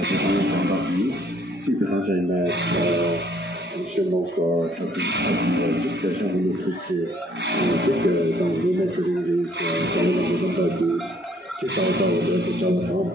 des gens dans la vie, qui peut changer mais sur mon corps, toute question de nous fixer, que dans les métiers dans les gens qui sont dans le développement,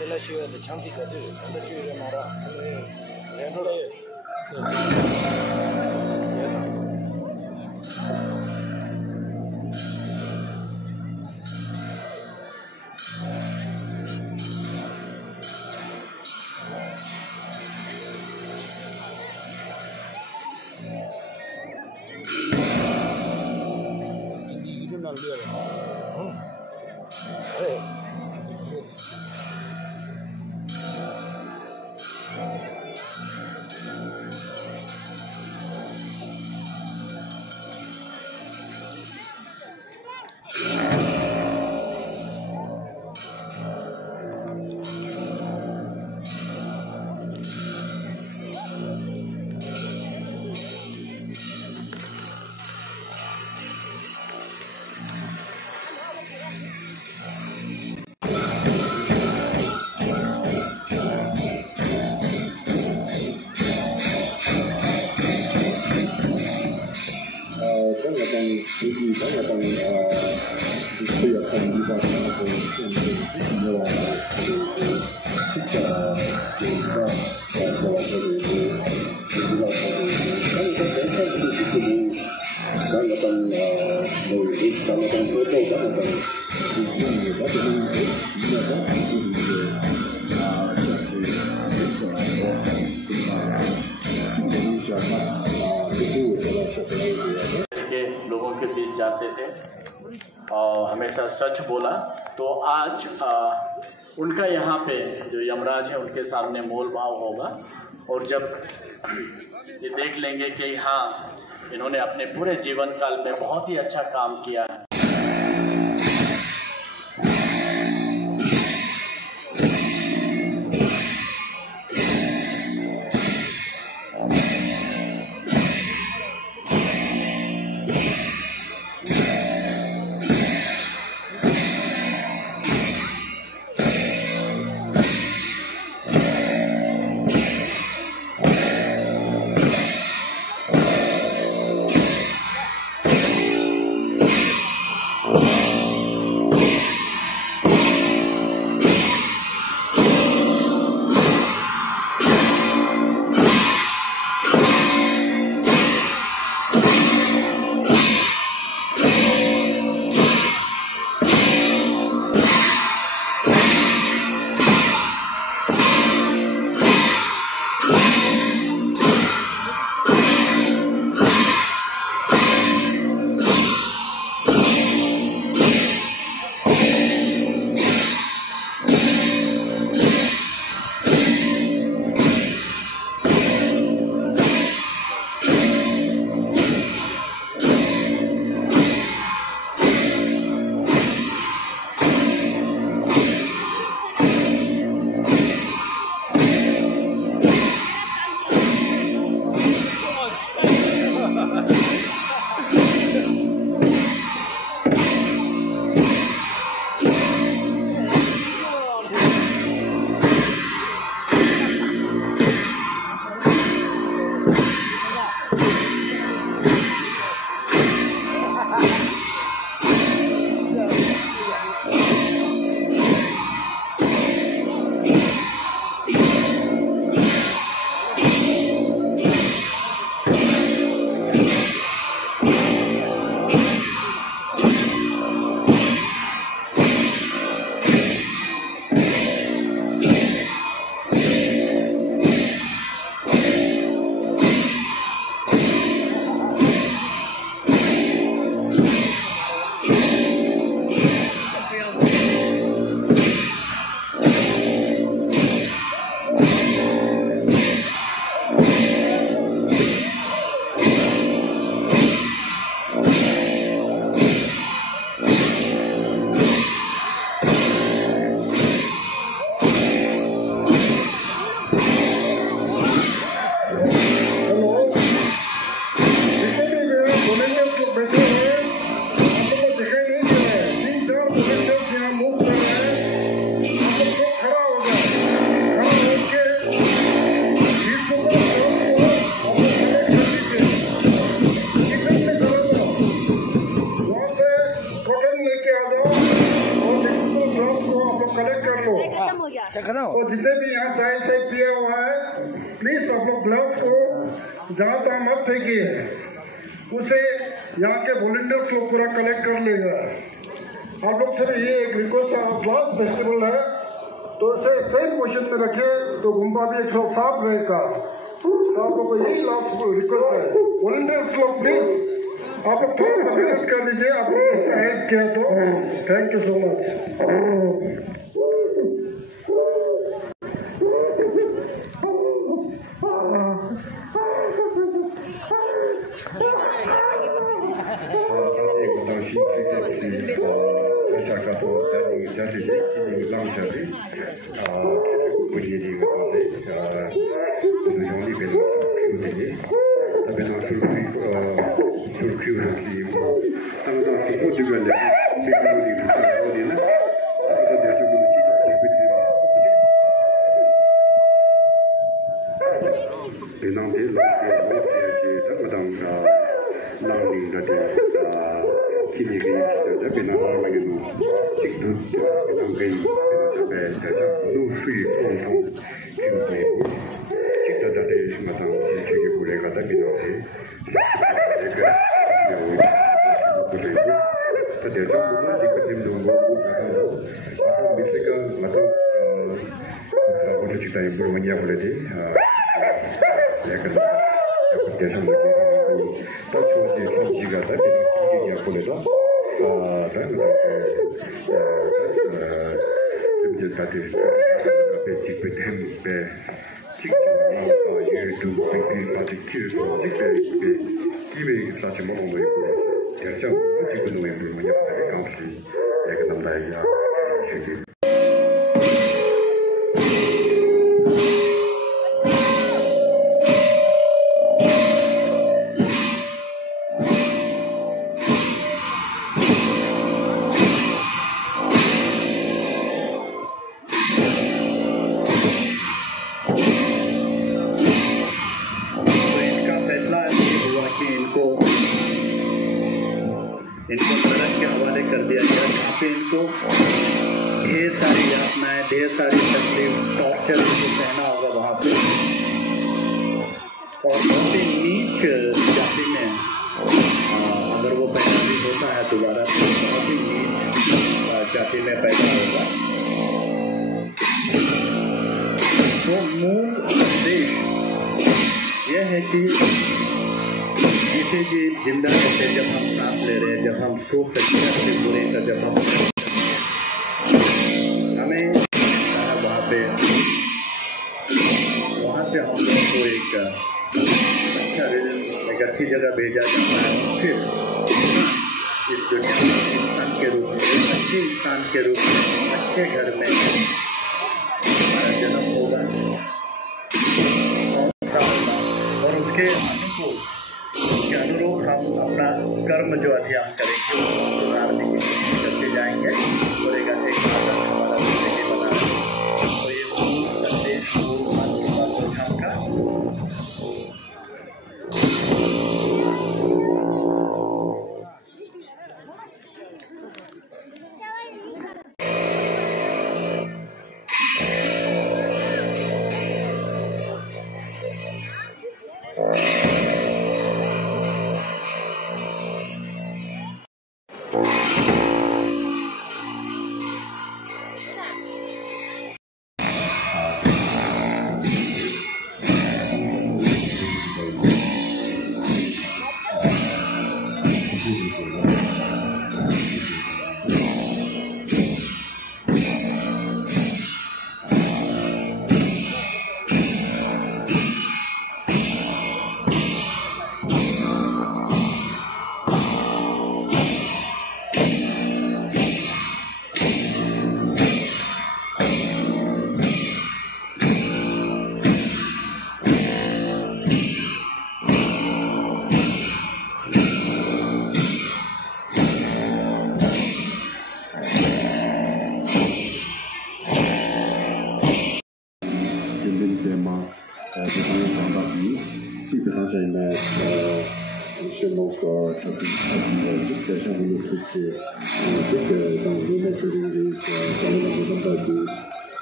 텔라시오의 장치까지 한다 주의를 말아. 레노레. 이 이름 날려라. 그래. लोगों के बीच जाते थे और हमेशा सच बोला। तो आज उनका यहाँ पे जो यमराज है उनके सामने मोल भाव होगा और जब ये देख लेंगे कि हाँ इन्होंने अपने पूरे जीवन काल में बहुत ही अच्छा काम किया है। ऐसे किया हुआ है, प्लीज आप लोग ग्लव्स को जहाँ तहाँ मत फेंकिए, उसे यहाँ के वॉलंटियर्स लोग पूरा कलेक्ट कर लेगा। आप लोग से ये एक रिक्वेस्ट है, लास्ट फेस्टिवल है तो इसे सेम पोजीशन में रखिए तो घूमपा भी एक लोग साफ रहेगा। तो आप लोग को यही लास्ट रिक्वेस्ट है, वॉलंटियर्स लोग प्लीज आप लोग थोड़ा सा मेहनत कर लीजिए। आप लोग हेल्प किया तो थैंक यू सो मच।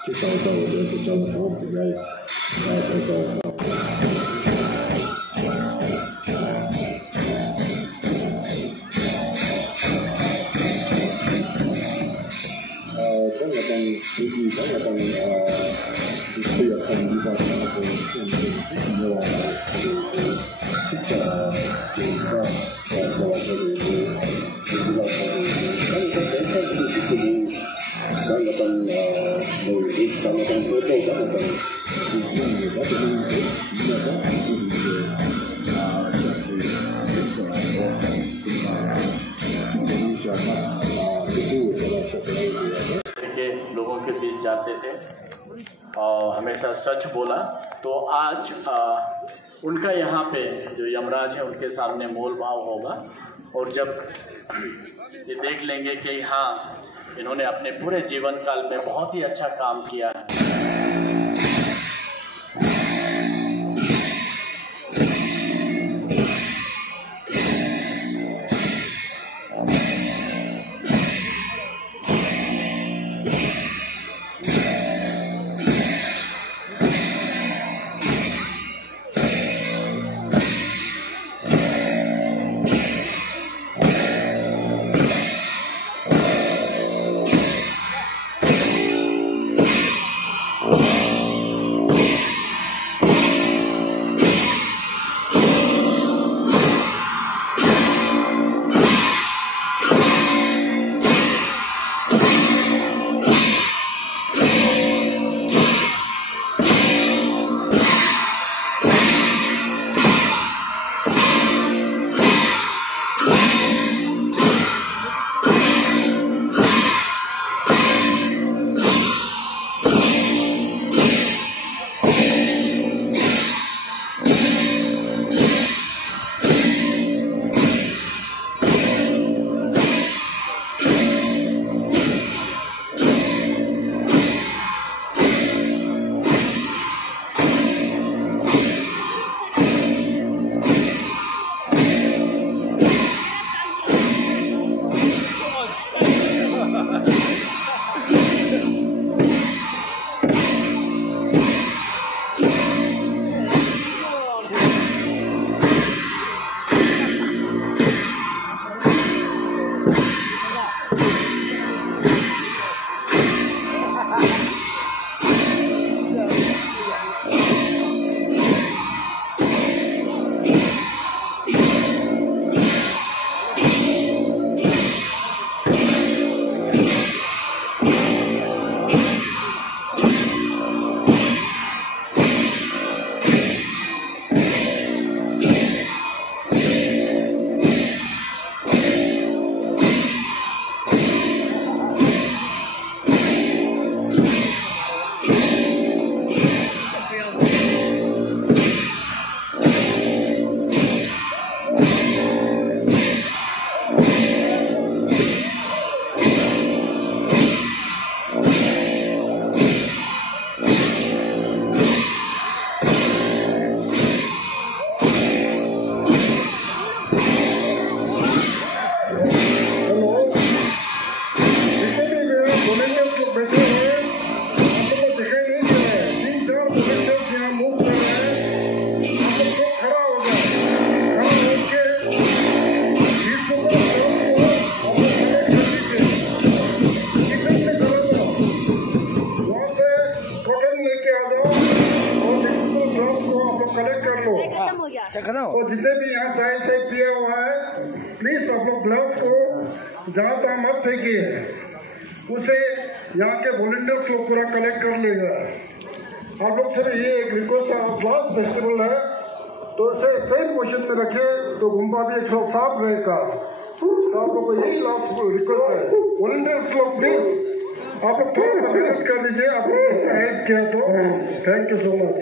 去找到我的不交的好回来，当我当自己当我当需要看地方那个自己的话，去找我这里不知道他但是在看这个是当我当当我当合作当我当是这样的，但是你要当自己的相对这个लोगों के बीच जाते थे और हमेशा सच बोला। तो आज उनका यहाँ पे जो यमराज है उनके सामने मोल भाव होगा और जब ये देख लेंगे कि हाँ इन्होंने अपने पूरे जीवन काल में बहुत ही अच्छा काम किया है। और जितने भी यहाँ टाइम से किया हुआ है प्लीज आप लोग ग्लव्स को जहाँ तहाँ मत फेंकिए, उसे यहाँ के वॉलंटियर्स लोग पूरा कलेक्ट कर लेगा। आप लोग से ये एक रिक्वेस्ट है, लास्ट फेस्टिवल है तो इसे सेम पोजिशन में रखिए तो गुम्बा भी एक लोग साफ रहेगा। तो आप लोग को यही लास्ट रिक्वेस्ट है, वॉलंटियर्स लोग प्लीज आप लोग थोड़ा सा मेहनत कर लीजिए। आप लोग हेल्प किया तो थैंक यू सो मच।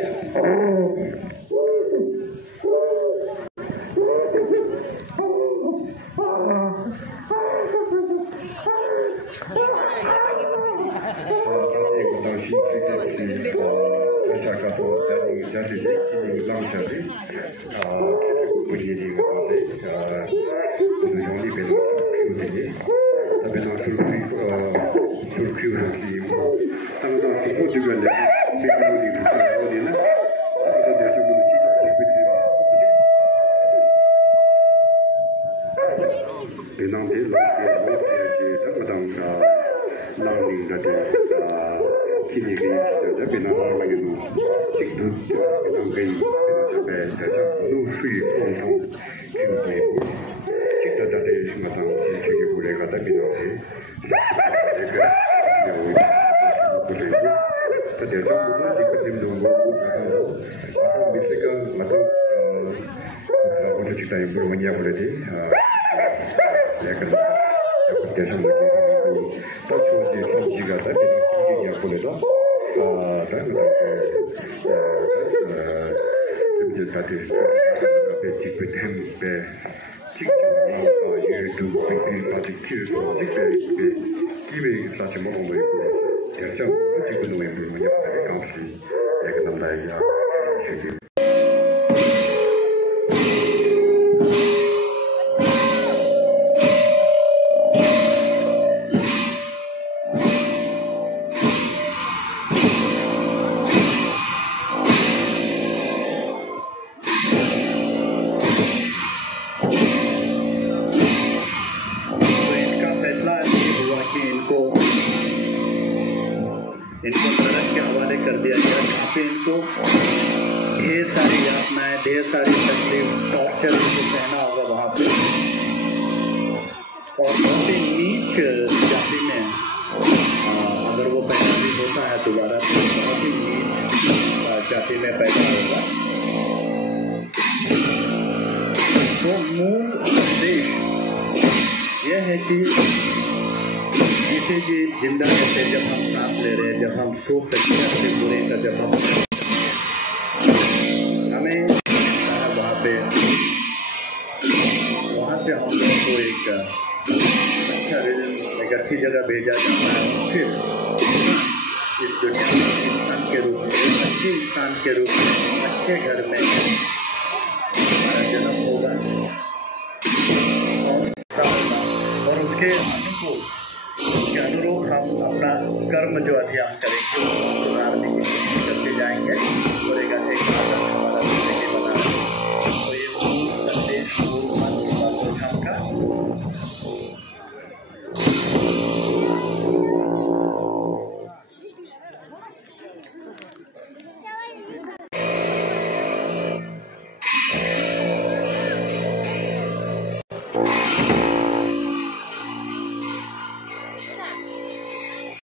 उसके अनुरूप हम अपना कर्म जो अध्ययन करेंगे